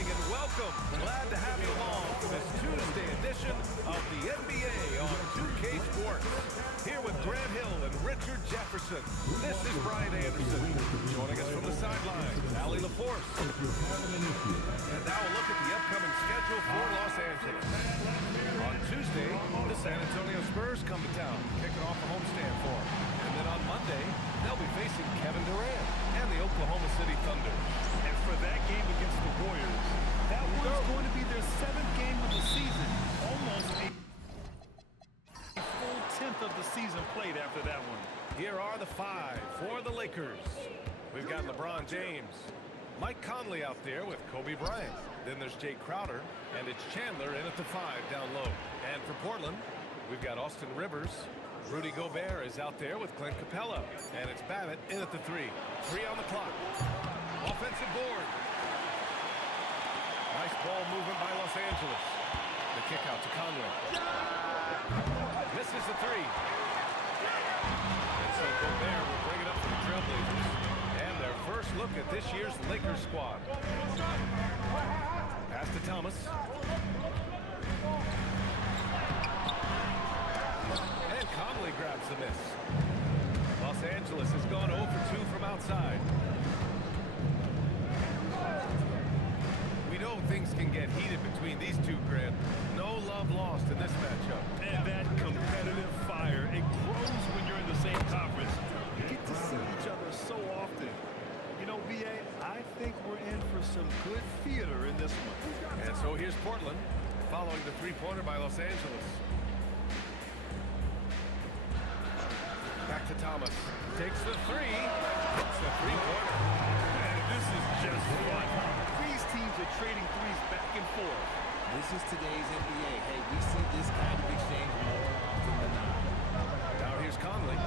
evening and welcome. Glad to have you along for this Tuesday edition of the NBA on 2K Sports. Here with Grant Hill and Richard Jefferson, this is Brian Anderson. Joining us from the sideline, Allie LaForce. And now a look at the upcoming schedule for Los Angeles. On Tuesday, the San Antonio Spurs come to town, kicking off a homestand for them. And then on Monday, they'll be facing Kevin Durant and the Oklahoma City Thunder. And for that game against the Warriors, that was going to be their 7th game of the season. Almost a full 10th of the season played after that one. Here are the 5 for the Lakers. We've got LeBron James, Mike Conley out there with Kobe Bryant. Then there's Jay Crowder, and it's Chandler in at the 5 down low. And for Portland, we've got Austin Rivers. Rudy Gobert is out there with Clint Capella. And it's Babbitt in at the 3. 3 on the clock. Offensive board. Nice ball movement by Los Angeles. The kick out to Conley. Misses the 3. And so Gobert will bring it up for the Trailblazers. And their first look at this year's Lakers squad. Pass to Thomas. And Conley grabs the miss. Los Angeles has gone 0 for 2 from outside. We know things can get heated between these two, Grant. No love lost in this matchup. And that competitive fire, it grows when you're in the same conference. You get to see each other so often. You know, VA, I think we're in for some good theater in this one. And so here's Portland, following the three-pointer by Los Angeles. Back to Thomas. Takes the 3. Hits the three-pointer. And this is just fun. These teams are trading threes back and forth. This is today's NBA. Hey, we see this kind of exchange more often than not. Now here's Conley.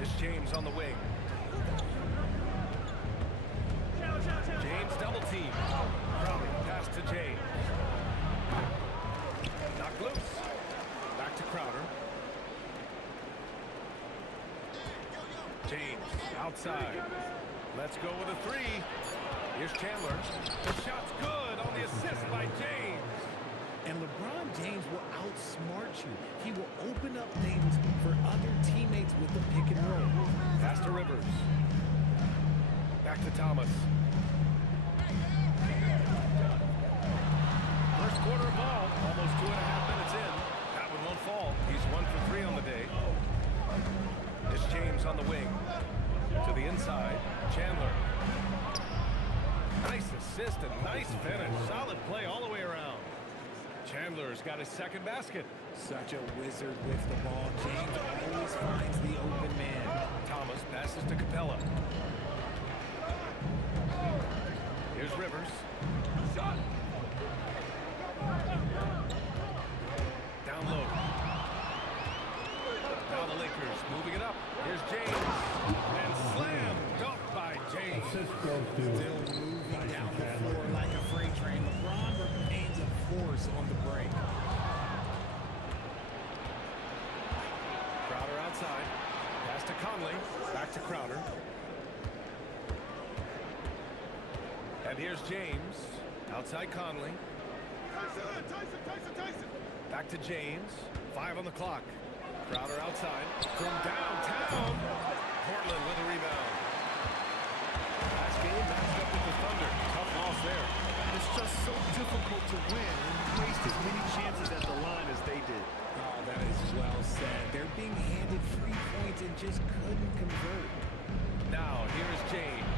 It's James on the wing. James double team. Crowder pass to James. Knocked loose. Back to Crowder. James outside. Let's go with a 3. Here's Chandler. The shot's good on the assist by James. And LeBron James will outsmart you. He will open up things for other teammates with the pick and roll. Pass to Rivers. Back to Thomas. First quarter ball, almost 2.5 minutes in. That one won't fall. He's 1 for 3 on the day. It's James on the wing. To the inside, Chandler. Nice assist and nice finish. Solid play all the way around. Chandler's got his second basket. Such a wizard with the ball. James always finds the open man. Thomas passes to Capella. Here's Rivers. Down low. Now the Lakers moving it up. Here's James. And slam dunked by James. Still moving down the floor like a freight train. LeBron remains a force on the break. Crowder outside. Pass to Conley. Back to Crowder. And here's James. Outside Conley. Tyson. Back to James. 5 on the clock. Crowder outside. From downtown. Portland with a rebound. Last game matched up with the Thunder. Tough loss there. It's just so difficult to win and waste as many chances at the line as they did. Oh, that is well said. They're being handed 3 points and just couldn't convert. Now, here is James.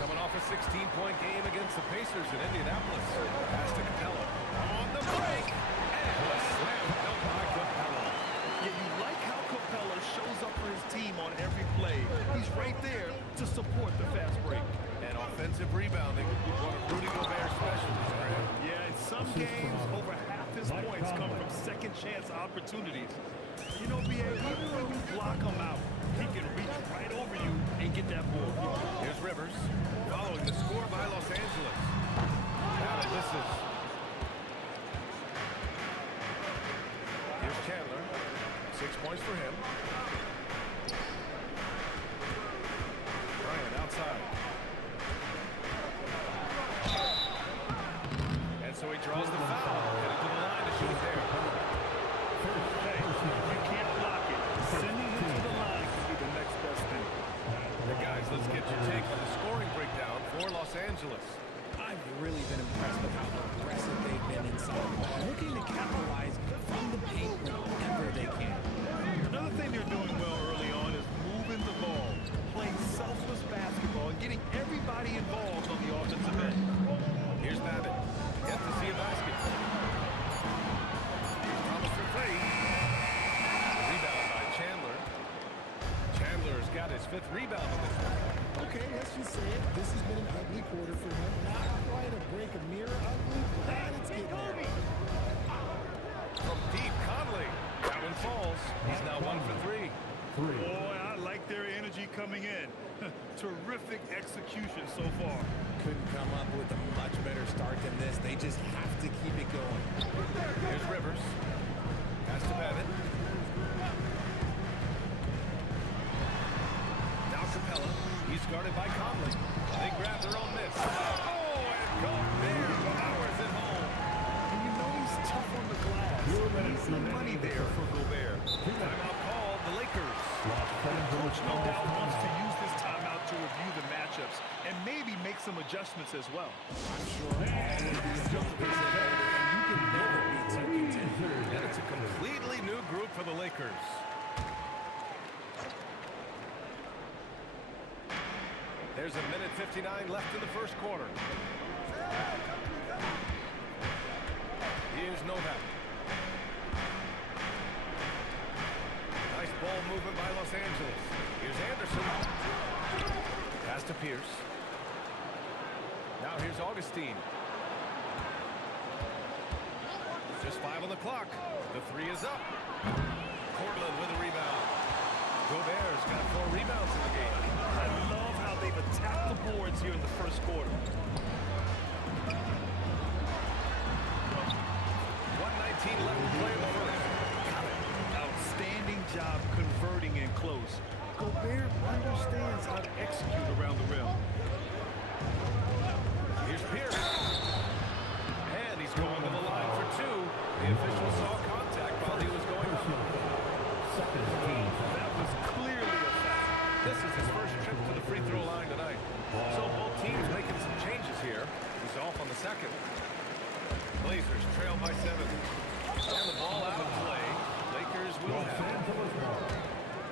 Coming off a 16-point game against the Pacers in Indianapolis. Pass to Capella. On the break. And a slam dunk by Capella. Yeah, you like how Capella shows up for his team on every play. He's right there to support the fast break. And offensive rebounding, one of Rudy Gobert's specialties, Graham. Yeah, in some games, over half his points come from second chance opportunities. You know, BA, even when you block him out, he can reach right over you and get that ball. Here's Rivers, following the score by Los Angeles. Now it misses. Here's Chandler. 6 points for him. Bryant outside. did you take on the scoring breakdown for Los Angeles? I've really been impressed with how aggressive they've been inside the ball, looking to capitalize from the paint whenever they can. Another thing they're doing well early on is moving the ball, playing selfless basketball, and getting everybody involved on the offensive end. Here's Babbitt. Yet to see a basket. Here's Thomas for three. Rebound by Chandler. Chandler's got his 5th rebound in this one. Okay, let's just say it. This has been an ugly quarter for him. Not quite a break a mirror ugly, but it's getting there. From deep, Conley. That one falls. He's now 1 for 3. Boy, I like their energy coming in. Terrific execution so far. Couldn't come up with a much better start than this. They just have to keep it going. Here's Rivers. Pass to Babbitt. Now Capella. He's guarded by Conley. They grab their own miss. Oh, and Gobert powers it home. And you know he's tough on the glass. Easy money there for Gobert. Timeout called the Lakers. Coach no doubt wants to use this timeout to review the matchups and maybe make some adjustments as well. I'm sure all of these jumpers are better, and you can never be too content. And it's a completely new group for the Lakers. There's a minute 59 left in the first quarter. Here's Novak. Nice ball movement by Los Angeles. Here's Anderson. Pass to Pierce. Now here's Augustine. Just 5 on the clock. The 3 is up. Portland with a rebound. Gobert's got 4 rebounds in the game. I love how they've attacked the boards here in the first quarter. 1:19 left to play in the first. Got it. Outstanding job converting in close. Gobert understands how to execute around the rim. Here's Pierce. And he's going to the line for 2. The official saw contact while he was going up. That was clearly a foul. This is his first trip to the free throw line tonight. So both teams making some changes here. He's off on the second. Blazers trail by 7. And the ball out of play. Lakers will have it.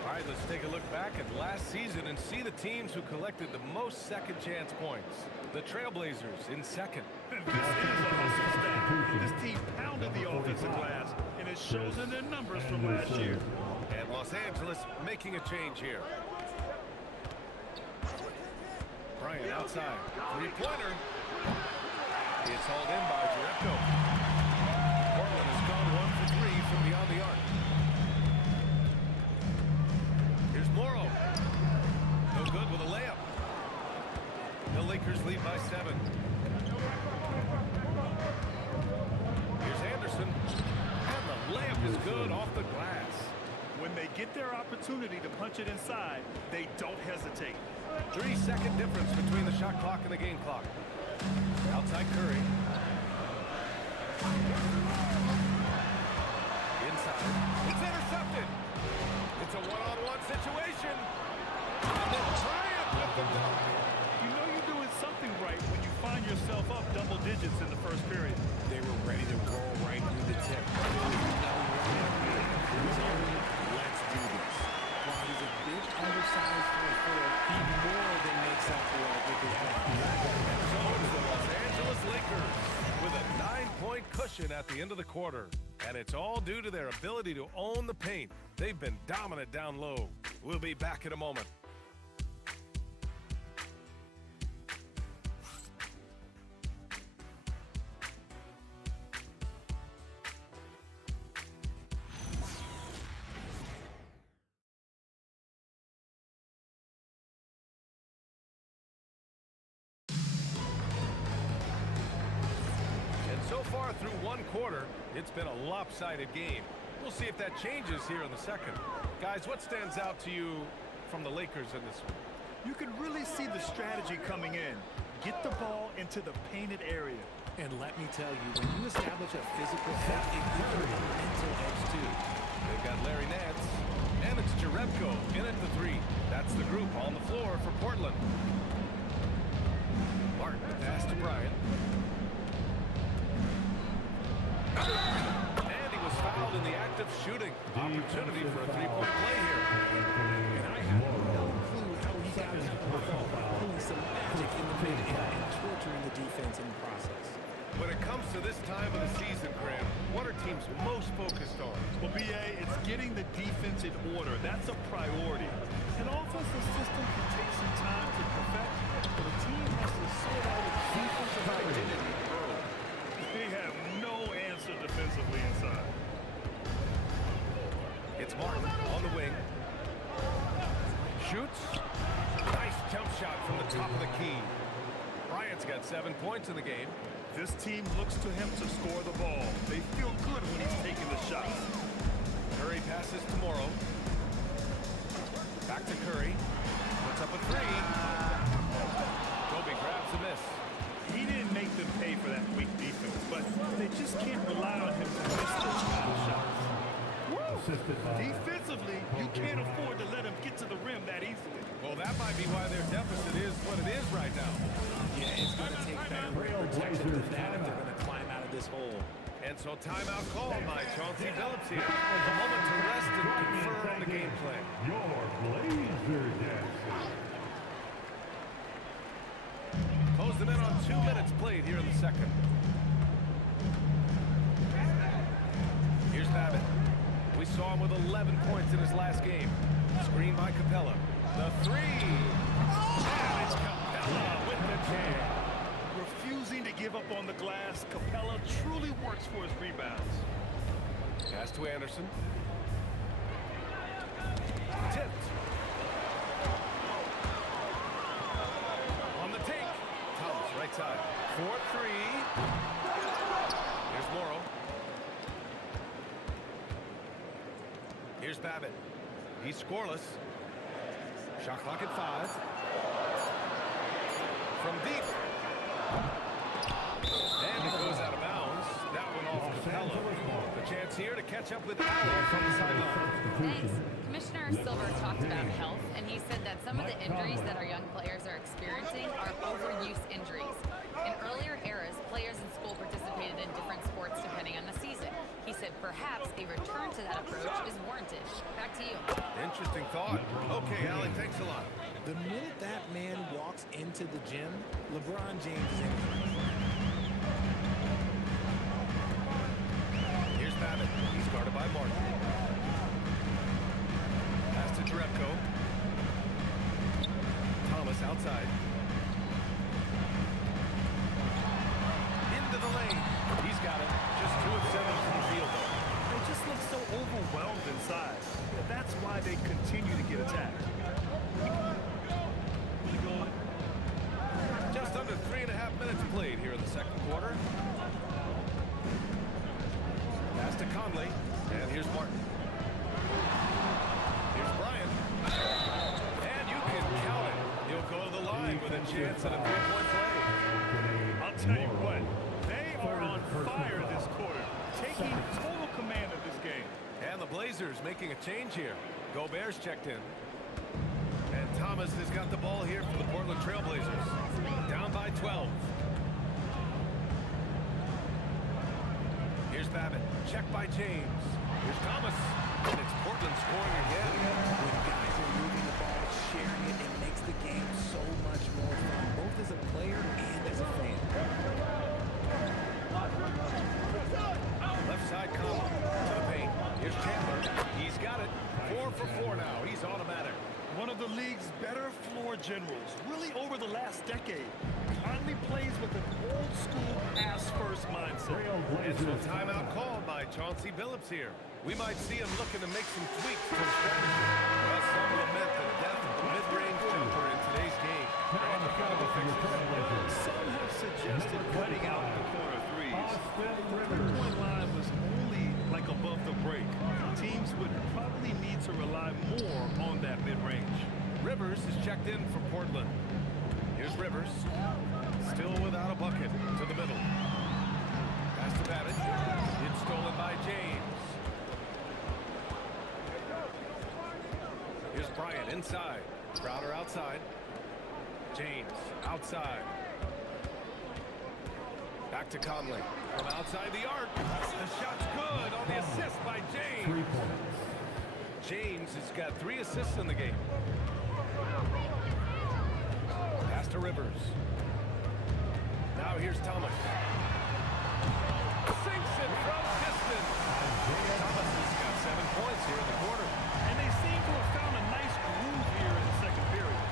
All right, let's take a look back at last season and see the teams who collected the most second chance points. The Trailblazers in second. This is a hustle stat. This team pounded the offensive glass, and it shows in their numbers from last year. And Los Angeles making a change here. Bryant outside. 3-pointer. It's hauled in by Jerebko. Portland has gone 1 for 3 from beyond the arc. Here's Morrow. No good with a layup. The Lakers lead by 7. Here's Anderson. And the layup is good off the glass. When they get their opportunity to punch it inside, they don't hesitate. 3-second difference between the shot clock and the game clock. Outside Curry. Inside. It's intercepted. It's a one-on-one situation. And then Bryant with the dunk. You know you're doing something right when you find yourself up double digits in the first period. They were ready to roll right through the tip. Let's do this. While he's a bit undersized for a forward, he more than makes up for it with his head. So it's the Los Angeles Lakers with a 9-point cushion at the end of the quarter. And it's all due to their ability to own the paint. They've been dominant down low. We'll be back in a moment. So far through one quarter, it's been a lopsided game. We'll see if that changes here in the second. Guys, what stands out to you from the Lakers in this one? You can really see the strategy coming in. Get the ball into the painted area. And let me tell you, when you establish a physical fit, it gives you a mental edge too. They've got Larry Nance, and it's Jerebko in at the 3. That's That's the group on the floor for Portland. Martin, pass to Bryant. And he was fouled in the act of shooting. Opportunity for a three-point play here. And I have no clue how he got out of the ball, pulling some magic in the mid and torturing the defense in the process. When it comes to this time of the season, Graham, what are teams most focused on? Well, B.A., it's getting the defense in order. That's a priority. An offensive system can take some time to perfect, but a team has to sort out its defensive identity early. They have no answer defensively inside. It's Martin on the wing. Shoots. Nice jump shot from the top of the key. Bryant's got 7 points in the game. This team looks to him to score the ball. They feel good when he's taking the shots. Curry passes to Morrow. Back to Curry. Puts up a three. Kobe grabs a miss. He didn't make them pay for that weak defense, but they just can't rely on him to miss those kind of shots. Defensively, you can't afford to let him get to the rim that easily. Well, that might be why their deficit is what it is right now. Yeah, it's going to take better rim protection than that if they're going to climb out of this hole. And so timeout called by Chauncey Billups here. A moment to rest and confer on the game plan. Your Blazer dancer. Close them in on 2 minutes played here in the second. Here's Babbitt. We saw him with 11 points in his last game. Screen by Capella. The three. And it's Capella with the jam. Refusing to give up on the glass, Capella truly works for his rebounds. Pass to Anderson. Tipped. On the take. Thomas, right side. 4-3. Here's Morrow. Here's Babbitt. He's scoreless. Shot clock at 5. From deep. And it goes out of bounds. That one off Capella. A chance here to catch up with Allen from the sideline. Thanks. Commissioner Silver talked about health, and he said that some of the injuries that our young players are experiencing are overuse injuries. In earlier eras, players in school participated in different sports depending on the season. He said perhaps a return to that approach is warranted. Back to you. Interesting thought. Okay, Allie, thanks a lot. The minute that man walks into the gym, LeBron James is in it. Here's Babbitt. He's guarded by Martin. Pass to Jerebko. Thomas outside. Into the lane. He's got it. Just 2 of 7 from the field, though. They just look so overwhelmed inside. That's why they continue to get attacked. Just under 3.5 minutes played here in the second quarter. Pass to Conley. And here's Martin. Here's Bryant. And you can count it. He'll go to the line with a chance at a 3-point play. I'll tell you what, they are on fire this quarter, taking total command of this game. And the Blazers making a change here. Gobert's checked in. And Thomas has got the ball here for the Portland Trail Blazers. Down by 12. Here's Babbitt. Checked by James. Here's Thomas. And it's Portland scoring again. When guys are moving the ball, sharing it, it makes the game so much more fun, both as a player and as a fan. Left side column to the paint. Here's Chandler. He's got it. 4 for 4 now. He's automatic. One of the league's better floor generals, really over the last decade. Conley plays with an old-school pass-first mindset. And so timeout called by Chauncey Billups here. We might see him looking to make some tweaks to the strategy. Well, some lament the death of the mid-range jumper in today's game. And the final fixes. Some have suggested cutting out the corner threes. The three-point line was only like above the break. Teams would probably need to rely more on that mid-range. Rivers is checked in for Portland. Here's Rivers. Still without a bucket. To the middle. Pass to Babbitt. It's stolen by James. Here's Bryant inside. Crowder outside. James outside. Back to Conley. From outside the arc. The shot's good on the assist by 3 James. points. James has got 3 assists in the game. Pass to Rivers. Now here's Thomas. Sinks it from distance. Thomas has got 7 points here in the quarter. And they seem to have found a nice groove here in the second period.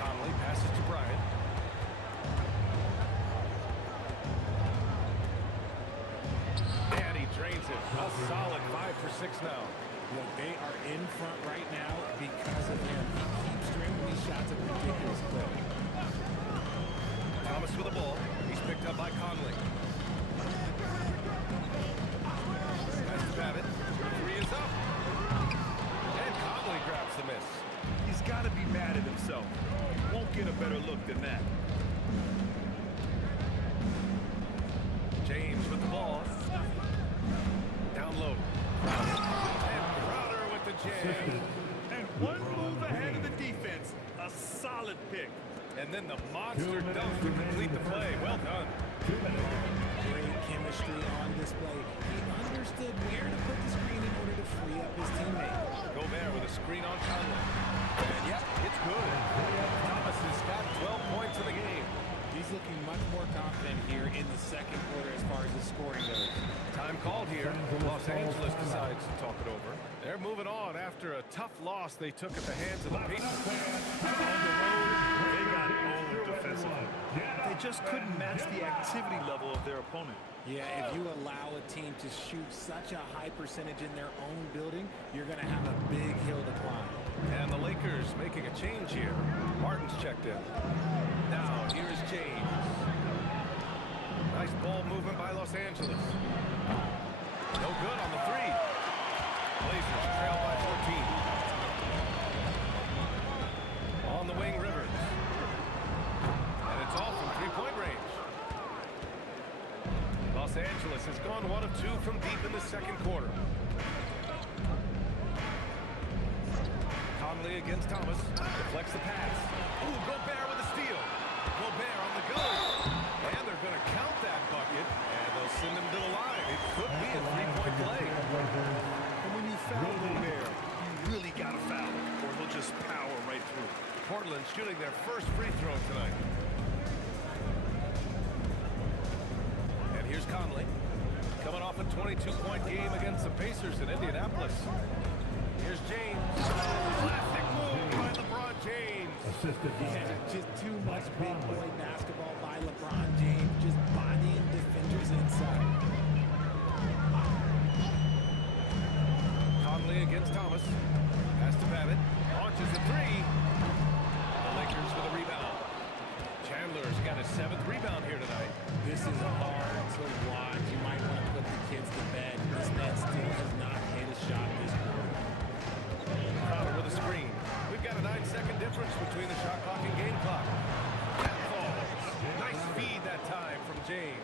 Conley passes to Bryant. And he drains it. A solid 5 for 6 now. Look, they are in front right now because of him. He keeps stringing these shots at a ridiculous clip. Thomas with the ball. He's picked up by Conley. Pass to Babbitt. 3 is up. And Conley grabs the miss. He's got to be mad at himself. Won't get a better look than that. James with the ball. Down low. And Crowder with the jam. And one move ahead of the defense. A solid pick. And then the monster dunk to complete the play. Well done. Great chemistry on display. He understood where to put the screen in order to free up his teammate. Gobert with a screen on Conley. And yep, it's good. Thomas has got 12 points in the game. He's looking much more confident here in the second quarter as far as his scoring goes. Time called here. Los Angeles decides to talk it over. They're moving on after a tough loss they took at the hands of the Pacers. On the road, they got owned defensively. They just couldn't match the activity level of their opponent. Yeah, if you allow a team to shoot such a high percentage in their own building, you're going to have a big hill to climb. And the Lakers making a change here. Martin's checked in. Now, here's James. Nice ball movement by Los Angeles. No good on the 3. Blazers trail by 14. On the wing, Rivers. And it's off from 3-point range. Los Angeles has gone 1 of 2 from deep in the second quarter. Conley against Thomas. Deflects the pass. Ooh, Gobert with a steal. Gobert on the go. And they're going to count that bucket. And they'll send him to the line. It could be a 3-point play. And when you foul Gobert, you really got to foul him, or he'll just power right through. Portland shooting their first free throw tonight. And here's Conley. Coming off a 22-point game against the Pacers in Indianapolis. Here's James. Classic move by LeBron James. Assisted by Yeah, just too much big boy basketball by LeBron James, just bodying defenders inside. Conley against Thomas. Pass to Babbitt. Launches a 3. The Lakers with a rebound. Chandler's got his 7th rebound here tonight. This is hard to watch. You might want to put the kids to bed. This man still has not hit a shot this quarter. Crowder with a screen. We've got a 9-second difference between the shot clock and game clock. That falls. Nice feed that time from James.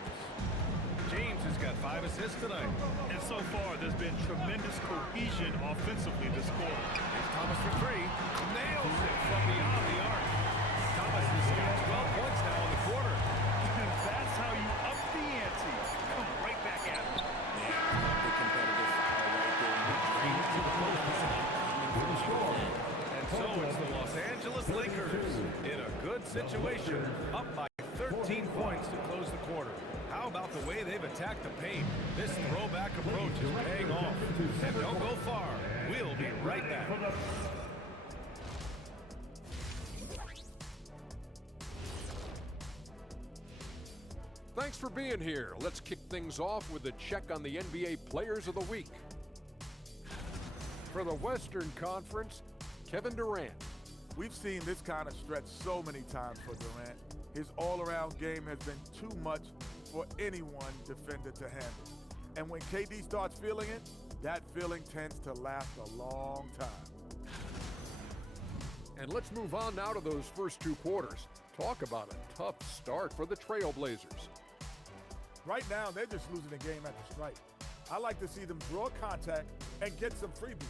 James has got 5 assists tonight. And so far, there's been tremendous cohesion offensively this quarter. Here's Thomas for 3. Nails it from beyond the arc. Thomas has got 12 points now in the quarter. And that's how you up the ante. Come right back at him. Yeah, the competitive foul right there. And so it's the Los Angeles Lakers in a good situation, up by 13 points to close the quarter. How about the way they've attacked the paint? This throwback approach is paying off. And don't go far. We'll be right back. Thanks for being here. Let's kick things off with a check on the NBA Players of the Week. For the Western Conference, Kevin Durant. We've seen this kind of stretch so many times for Durant. His all-around game has been too much for any one defender to handle. And when KD starts feeling it, that feeling tends to last a long time. And let's move on now to those first 2 quarters. Talk about a tough start for the Trailblazers. Right now, they're just losing the game at the stripe. I like to see them draw contact and get some freebies.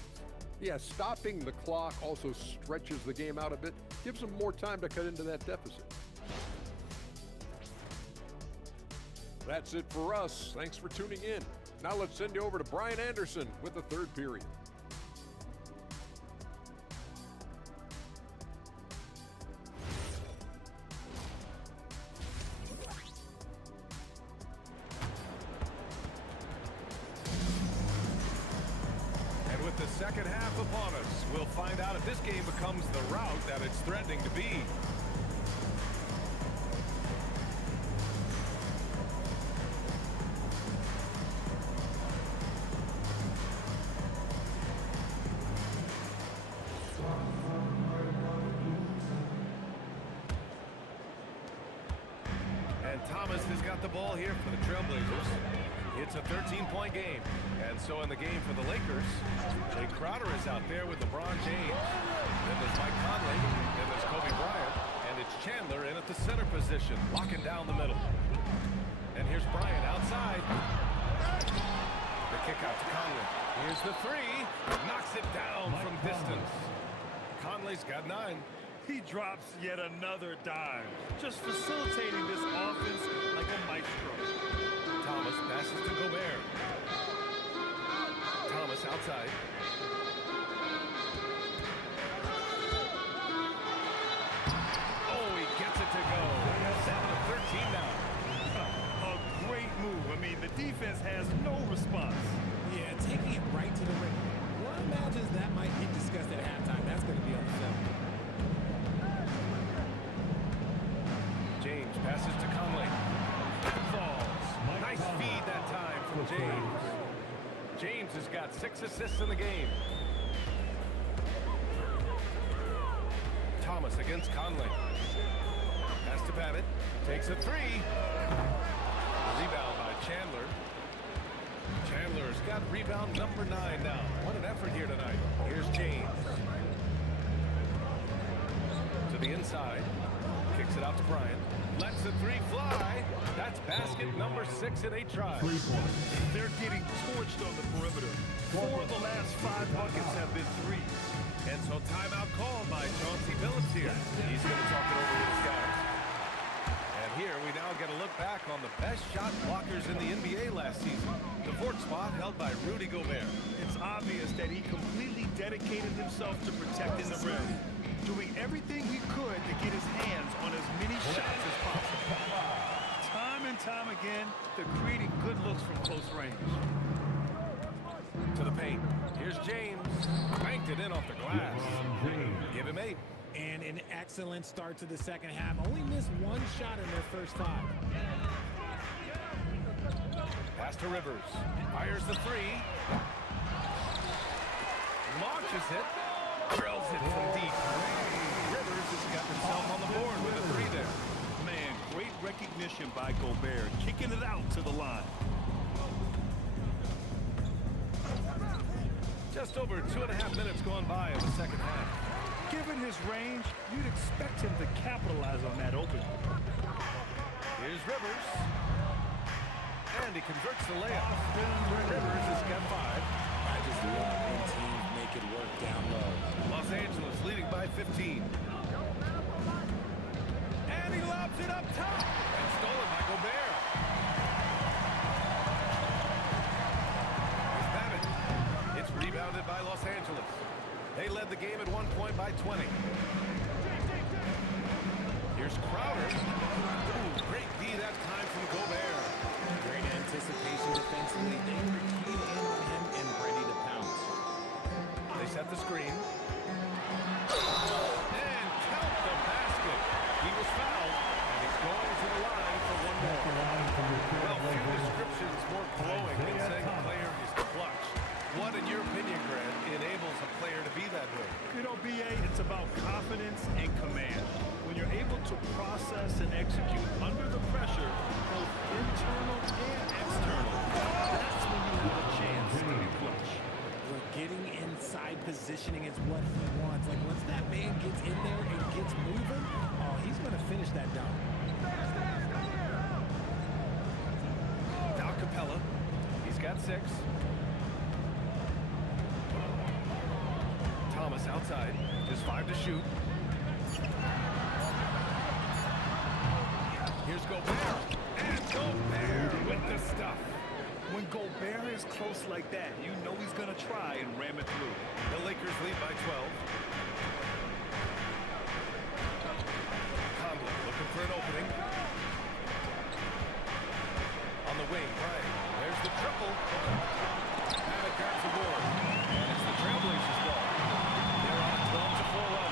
Yeah, stopping the clock also stretches the game out a bit, gives them more time to cut into that deficit. That's it for us. Thanks for tuning in. Now let's send you over to Brian Anderson with the third period. And with the second half upon us, we'll find out if this game becomes the rout that it's threatening to be. And Thomas has got the ball here for the Trailblazers. It's a 13-point game. And so in the game for the Lakers, Jay Crowder is out there with LeBron James. Then there's Mike Conley. Then there's Kobe Bryant. And it's Chandler in at the center position, locking down the middle. And here's Bryant outside. The kick out to Conley. Here's the three. Knocks it down from distance. Conley's got 9. He drops yet another dime, just facilitating this offense like a maestro. Thomas passes to Gobert. Thomas outside. Oh, he gets it to go. 7 of 13 now. A great move. I mean, the defense has no response. Yeah, taking it right to the rim. One imagines that might get discussed at halftime. That's going to be on the film. James passes to Conley. Falls. Nice feed that time from James. James has got 6 assists in the game. Thomas against Conley. Pass to Babbitt. Takes a 3. Rebound by Chandler. Chandler's got rebound number 9 now. What an effort here tonight. Here's James. To the inside. Kicks it out to Bryant. Lets the 3 fly. That's basket number 6 in 8 tries. They're getting torched on the perimeter. 4 of the last 5 buckets have been threes. And so timeout called by Chauncey Billups here. He's going to talk it over with his guys. And here we now get a look back on the best shot blockers in the NBA last season. The 4th spot held by Rudy Gobert. It's obvious that he completely dedicated himself to protecting the rim, doing everything he could to get his hands on as many shots as possible. Time and time again, they're creating good looks from close range. To the paint. Here's James. Banked it in off the glass. Give him 8. And an excellent start to the second half. Only missed 1 shot in their first 5. Pass to Rivers. Fires the 3. Launches it. Drills it from deep. Rivers has got himself on the board with a 3 there. Man, great recognition by Gobert, kicking it out to the line. Just over 2.5 minutes gone by in the second half. Given his range, you'd expect him to capitalize on that opening. Here's Rivers. And he converts the layup. Rivers has got 5. I just love when teams make it work down low. Los Angeles leading by 15. And he lobs it up top. And stolen by Gobert. Here's Babbitt. It's rebounded by Los Angeles. They led the game at 1 point by 20. Here's Crowder. Ooh, great D that time from Gobert. Great anticipation defensively. They were keyed in on him and ready to pounce. They set the screen. And count the basket. He was fouled, and he's going to the line for 1 more. Well, few descriptions more glowing than saying a player is clutch. What, in your opinion, Grant, enables a player to be that way? You know, BA, it's about confidence and command. When you're able to process and execute under the pressure, both internal and external, that's when you have a chance to be clutch. Look, getting inside positioning is what he wants. Like, once that man gets in there and gets moving, oh, he's going to finish that dunk. Now Capella. He's got 6. outside. Just 5 to shoot. Here's Gobert. And Gobert with the stuff. When Gobert is close like that, you know he's going to try and ram it through. The Lakers lead by 12. Conley looking for an opening. On the wing, Bryant. There's the triple. Paddock grabs the board. And it's the Trailblazers' ball. They're on a 12-4 run.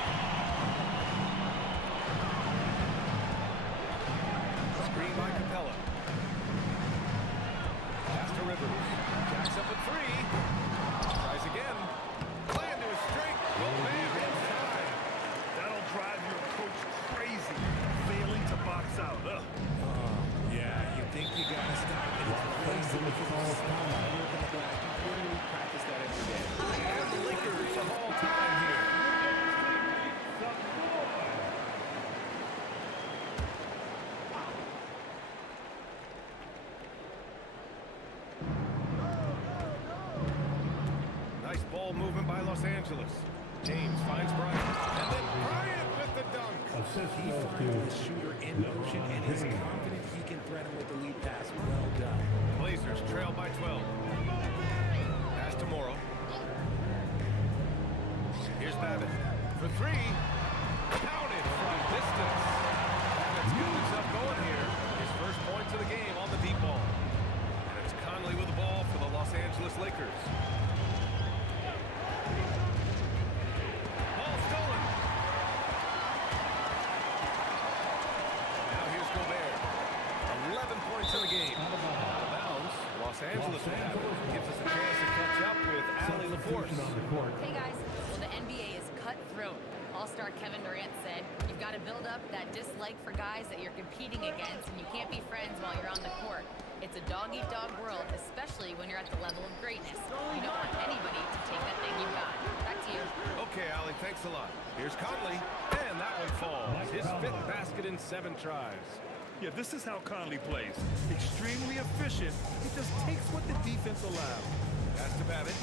Screen by Capella. Pass to Rivers. Jacks up a 3. Tries again. Play into his strength. Gobert inside. That'll drive your coach crazy, failing to box out. Yeah, you think you got to stop it. Place him with all time. You're going to go out. You literally practice that every day. And the Lakers of all time here. Nice ball movement by Los Angeles. James finds Bryant. And then Bryant with the dunk. He finds the shooter in motion and is confident he can threat him with the lead pass. Well done. Blazers trail by 12. Pass to Morrow. Here's Babbitt for 3. Counted from distance. Babbitt's got himself going here. His first points of the game on the deep ball. And it's Conley with the ball for the Los Angeles Lakers. Ball stolen. Now here's Gobert. 11 points in the game. Out of bounds. Los Angeles will have it. Gives us a chance to catch up with Allie LaForce. Hey guys, well the NBA is cutthroat. All-star Kevin Durant said, you've got to build up that dislike for guys that you're competing against, and you can't be friends while you're on the court. It's a dog-eat-dog world, especially when you're at the level of greatness. You don't want anybody to take that thing you got. Back to you. Okay, Allie, thanks a lot. Here's Conley, and that one falls. His 5th basket in 7 tries. Yeah, this is how Conley plays. Extremely efficient. He just takes what the defense allows. Pass to Babbitt.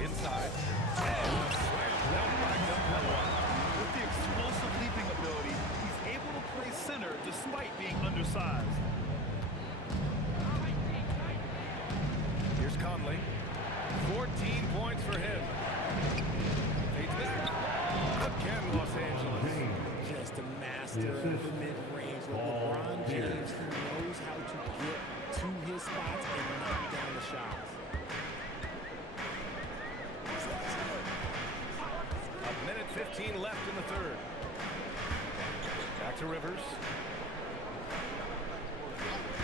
Inside. And a slam dunk by Capella. With the explosive leaping ability, he's able to play center despite being undersized. Here's Conley. 14 points for him. Fades back. Again, Los Angeles. Just a master of the mid-range. With LeBron James, he knows how to get to his spots and knock down the shots. A minute 15 left in the 3rd. Back to Rivers.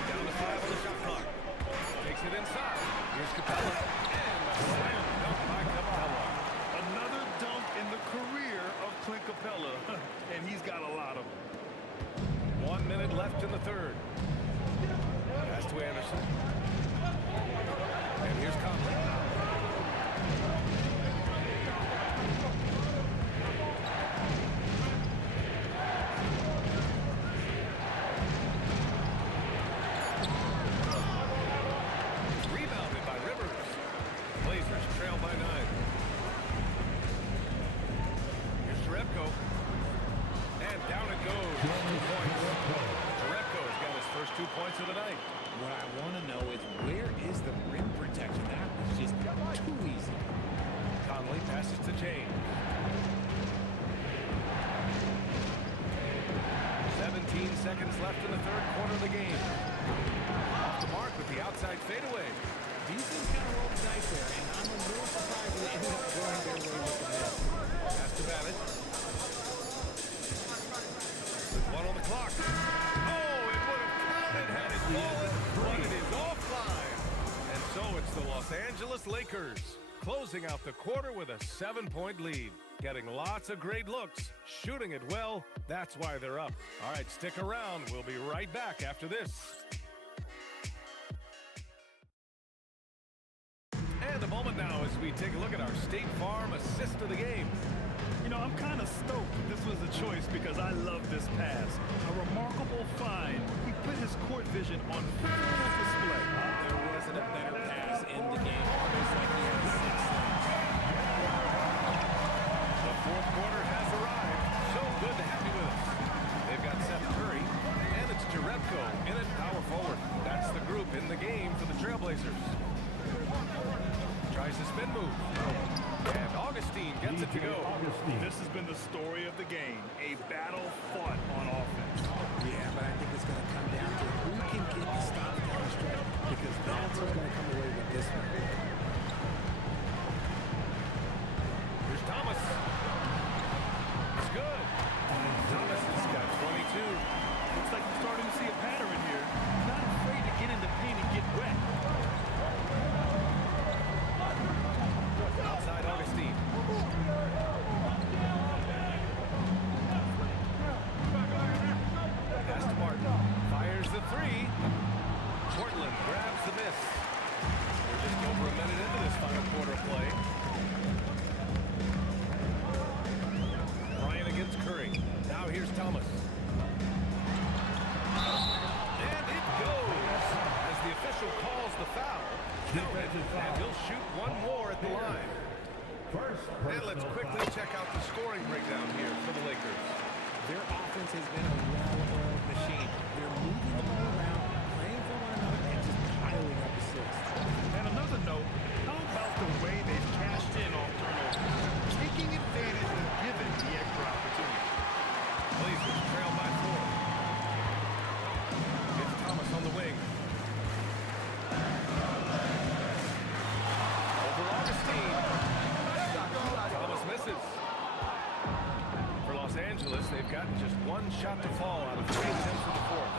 Down to 5 on the shot clock. Takes it inside. Here's Capella. And a slam dunk by Capella. Another dunk in the career of Clint Capella, and he's got a lot of them. 1 minute left in the 3rd. Pass to Anderson. And here's Conley. Rebounded by Rivers. Blazers trail by 9. Here's Jerebko. And down it goes. 2 points. Jerebko's got his first 2 points of the night. What I want to know is where is the rim protection? That was just too easy. Conley passes to James. 17 seconds left in the 3rd quarter of the game. Off the mark with the outside fadeaway. Defense kind of rolled the dice there, and I'm a little surprised they ended up going their way with the miss. Pass to Babbitt. With 1 on the clock. Oh, it would have counted had it fallen, but it is offline. And so it's the Los Angeles Lakers closing out the quarter with a 7-point lead. Getting lots of great looks, shooting it well. That's why they're up. All right, stick around. We'll be right back after this. And a moment now as we take a look at our State Farm assist of the game. You know, I'm kind of stoked this was a choice because I love this pass. A remarkable find. He put his court vision on full display. There wasn't a better pass in the game. move. And Augustine gets it to go. This has been the story of the game. A battle fought on offense. Yeah, but I think it's going to come down to who can get the stop down the stretch, because that's who's going to come away with this one. Here's Thomas. It's good. Thomas has got 22. Looks like we're starting to see a pattern here. Not afraid to get in the paint and get wet. Outside Augustine. Pass to Martin. Fires the three. Portland grabs the miss. We're just over a minute into this final quarter of play. Bryant against Curry. Now here's Thomas. And it goes as the official calls the foul. And he'll shoot one more at the line. And let's quickly check out the scoring breakdown here for the Lakers. Their offense has been a well-oiled machine. They're moving the ball around, playing for one another, and just piling up assists. And another note, how about the way they've cashed in on turnovers? Taking advantage and giving the extra opportunity. Blazers trail by 4. It's Thomas on the wing. Over Augustine. Thomas misses. For Los Angeles, they've got just one shot to fall out of 3 attempts in the fourth.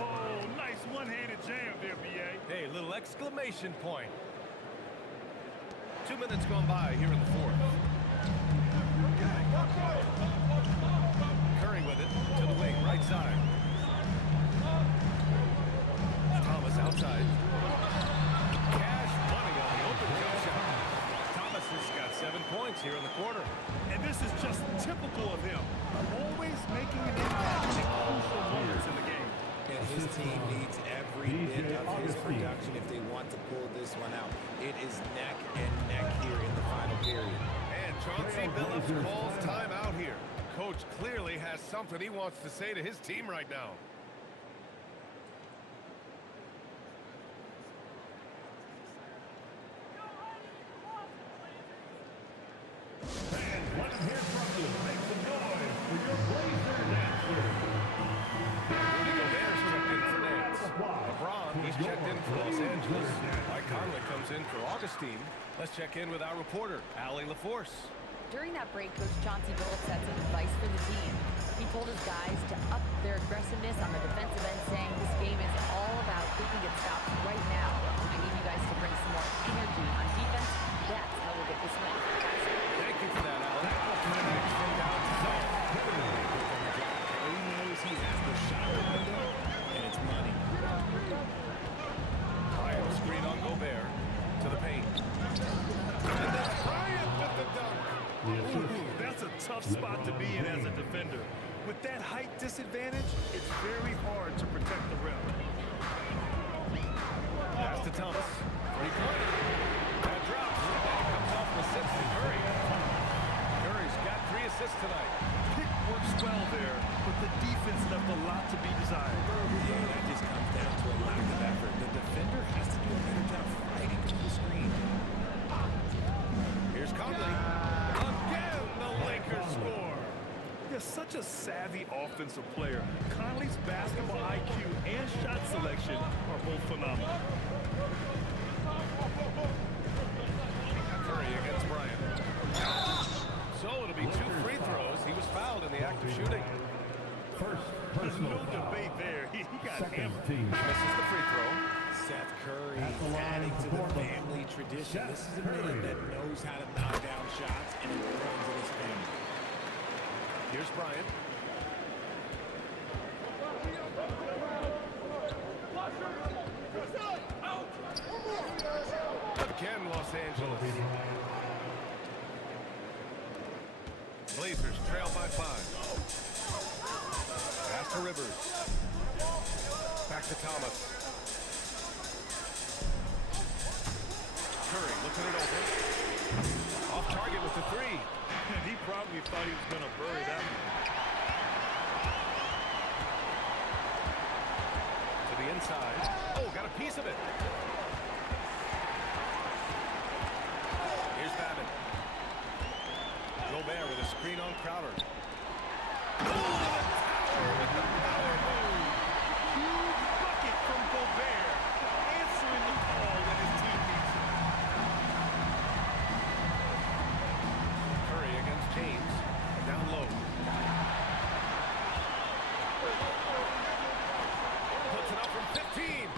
Oh, nice one-handed jam there, B.A. Hey, little exclamation point. 2 minutes gone by here in the fourth. Curry with it to the wing, right side. Thomas outside. Cash money on the open jump shot. Thomas has got 7 points here in the quarter. And this is just typical of him. Always making an impact in crucial moments in the game. And his team needs every bit of his production if they want to pull this one out. It is neck and neck here in the final period. And Chauncey Billups calls time out here. Coach clearly has something he wants to say to his team right now. Rudy Gobert's checked in for Nance. LeBron, he's checked in for Los Angeles. Mike Conley comes in for Augustine. Let's check in with our reporter, Allie LaForce. During that break, Coach Chauncey Billups had some advice for the team. He told his guys to up their aggressiveness on the defensive end, saying this game is all about who can get stops right now. I need you guys to bring some more energy on defense. That's how we'll get this win. Thank you for that, Allie. From down to zone. He knows he has the shot window, and it's money. Bryant screen on Gobert to the paint. And then Bryant with the dunk. Ooh, that's a tough spot to be in as a defender. With that height disadvantage, it's very hard to protect the rim. Pass to Thomas. 3-pointer. That drops. And it comes off an assist from Curry. Curry's got 3 assists tonight. Pick works well there, but the defense left a lot to be desired. Yeah, that just comes down to a lack of effort. The defender has to do a better job fighting through the screen. Here's Conley. Again, the Lakers score. He's such a savvy offensive player. Conley's basketball IQ and shot selection are both phenomenal. Curry against Bryant. So it'll be 2 free throws. He was fouled in the act of shooting. There's no debate there. He got hammered. Misses the free throw. Seth Curry adding to the family tradition. This is a man that knows how to knock down shots, and it runs in his family. Here's Bryant. Again, Los Angeles. Blazers trail by 5. Pass to Rivers. Back to Thomas. Curry looking it over. Off target with the 3. And he probably thought he was going to bury that one. To the inside. Oh, got a piece of it. screen on Crowder. Oh, the tower with the power move. Huge bucket from Gobert, answering the call when his team needs him. Curry against James. Down low. Puts it up from 15.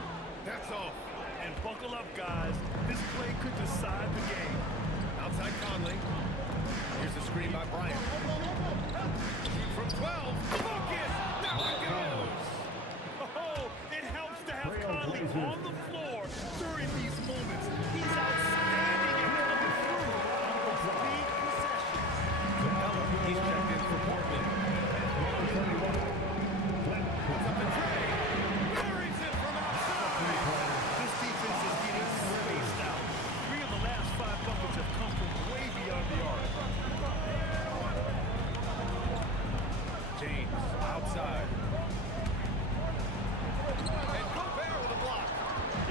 That's off. And buckle up, guys. This play could decide the game. Outside Conley. Here's the screen by Bryant. Shoot from 12. Focus. Now it goes. Oh, it helps to have Conley on the floor during these moments. He's outstanding at coming through on those big possessions. Capella, he's checked in for Portland. Puts up a tray. Buries it from outside. This defense is getting spaced out. 3 of the last 5 buckets have come from way beyond the arc. James outside. And Gobert with a block.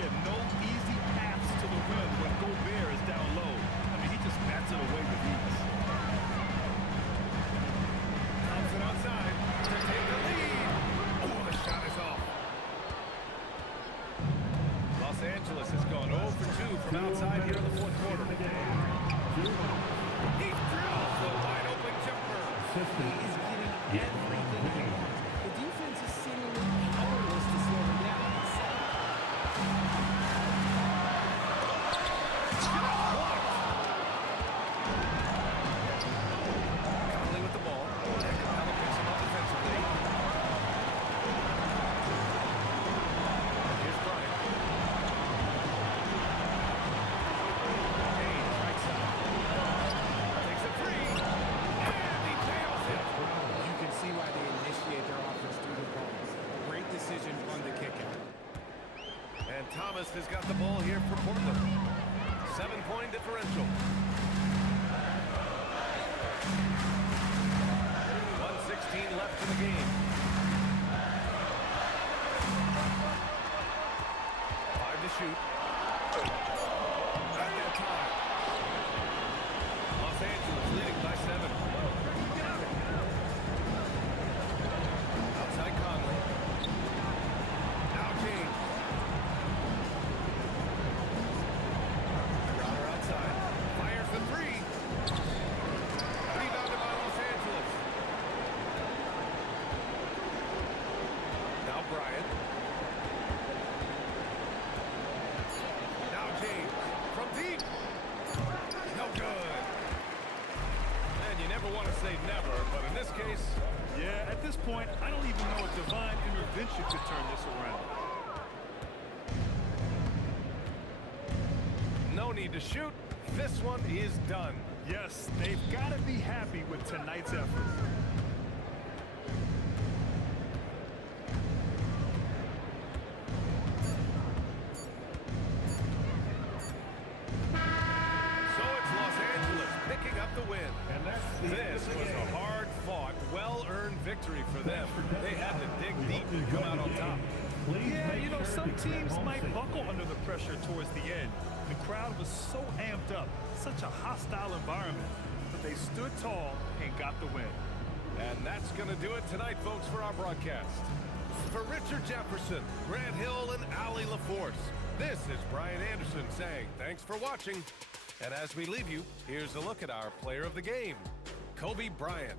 Yeah, no easy paths to the rim when Gobert is down low. I mean, he just bats it away with ease. Thompson outside to take the lead. Oh, the shot is off. Los Angeles has gone 0 for 2 from outside here in the fourth quarter. He drills the wide open jumper. He is getting everything he wants. The defense is seemingly powerless to slow him down. Conley with the ball. And Capella picks him up defensively. Here's Bryant. James, right side. Takes a three. And he nails it. You can see why they initiate their offense through the balls. Great decision on the kick out. And Thomas has got the ball here for Portland. 7-point differential. 1:16 left in the game. 5 to shoot. At that time. Los Angeles leading by 7. Outside Conley. Now James. Crowder outside. Fires the three. Rebounded by Los Angeles. Now Bryant. Now James. From deep. No good. And you never want to say never, but in this case, Yeah, at this point, I don't even know if divine intervention could turn this around. no need to shoot. This one is done. Yes, they've got to be happy with tonight's effort. So it's Los Angeles picking up the win. This was a hard-fought, well-earned victory for them. They had to dig deep to come out on top. Yeah, you know, some teams might buckle under the pressure towards the end. The crowd was so amped up, such a hostile environment, but they stood tall and got the win. And that's going to do it tonight, folks, for our broadcast. For Richard Jefferson, Grant Hill, and Allie LaForce, this is Brian Anderson saying thanks for watching. And as we leave you, here's a look at our player of the game, Kobe Bryant.